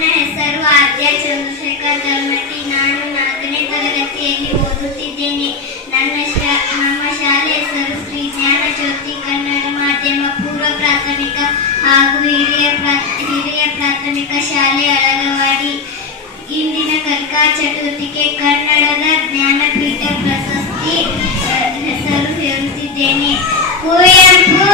ನನ್ನ ಹೆಸರು ಆದ್ಯ ಚಂದ್ರಶೇಖರ್ ಧರ್ಮಟಿ. ನಾನು 4ನೇ ತರಗತಿಯಲ್ಲಿ ಓದುತ್ತಿದ್ದೇನೆ. ನಮ್ಮ ಶಾಲೆ ಹೆಸರು ಶ್ರೀ ಜ್ಞಾನ ಜ್ಯೋತಿ ಕನ್ನಡ ಮಾಧ್ಯಮ ಪೂರ್ವ ಪ್ರಾಥಮಿಕ ಹಾಗೂ ಹಿರಿಯ ಪ್ರಾಥಮಿಕ ಶಾಲೆ ಅಳಗವಾಡಿ. ಇಂದಿನ ಕಲಿಕಾ ಚಟುವಟಿಕೆ ಕನ್ನಡದ ಜ್ಞಾನಪೀಠ ಪ್ರಶಸ್ತಿ ಹೆಸರು ಹೇಳುತ್ತಿದ್ದೇನೆ. ಕುವೆಂಪು